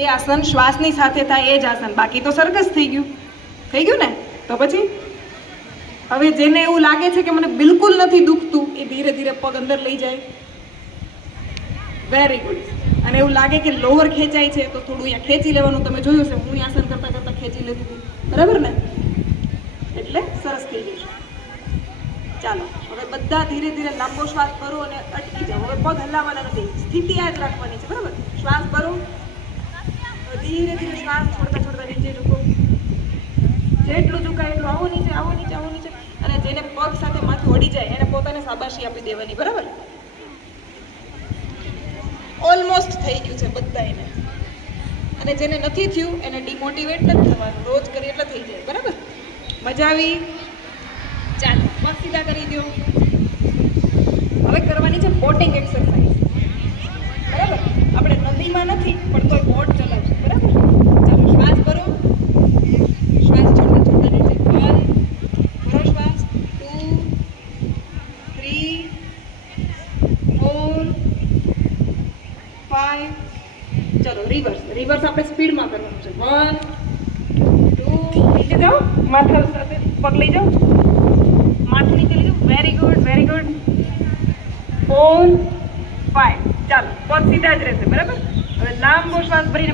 એ આસન શ્વાસની સાથે થાય એ જ આસન, બાકી તો સરઘસ થઈ ગયું ને. તો પછી હવે જેને એવું લાગે છે કે મને બિલકુલ નથી દુખતું, એ ધીરે ધીરે પગ અંદર લઈ જાય. Very good. અને એવું લાગે કે લોવર ખેંચાય છે તો થોડું અહીંયા ખેંચી લેવાનું. તમે જોયું છે, હું આસન કરતા કરતા ખેંચી લેતી હતી, બરાબર ને? એટલે સરસ થઈ જશે. ચાલો હવે બધા ધીરે ધીરે લાંબો શ્વાસ ભરો અને અટકી જાઓ. હવે પગ હલાવવાના નથી, સ્થિતિ આ જ રાખવાની છે, બરાબર? શ્વાસ ભરો, ધીરે ધીરે શ્વાસ છોડતા છોડતા નીચે ઝૂકો. જેટલું ઝુકાય એટલું આવો નીચે, આવો નીચે, આવો નીચે. અને જેને પગ સાથે માથું અડી જાય એને પોતાને શાબાશી આપી દેવાની, બરાબર? ઓલમોસ્ટ થઈ ગયું છે બધા એને. અને જેને નથી થયું એને ડિમોટિવેટ નથી થવાનું, રોજ કરી એટલે થઈ જાય, બરાબર? મજા આવી? ચાલો પગ સીધા કરી દો. હવે કરવાની છે બોટિંગ એક્સરસાઇઝ, બરાબર? આપણે નદીમાં નથી પણ તોય બોટ ચલાવશું, બરાબર? ચાલો શ્વાસ ભરો, શ્વાસ છોડતા છોડતા નીચે. 1 ભરો શ્વાસ, 2 3 4 5. ચલો રિવર્સ આપણે સ્પીડમાં કરવાનું છે. 1 2 નીચે જાઓ, માથા સાથે પગ લઈ જાઓ, માથું નીચે લઈ જાઓ. Very good, very good. 4 5. ચાલો પગ સીધા જ રહેશે, બરાબર? હવે લાંબો શ્વાસ ભરીને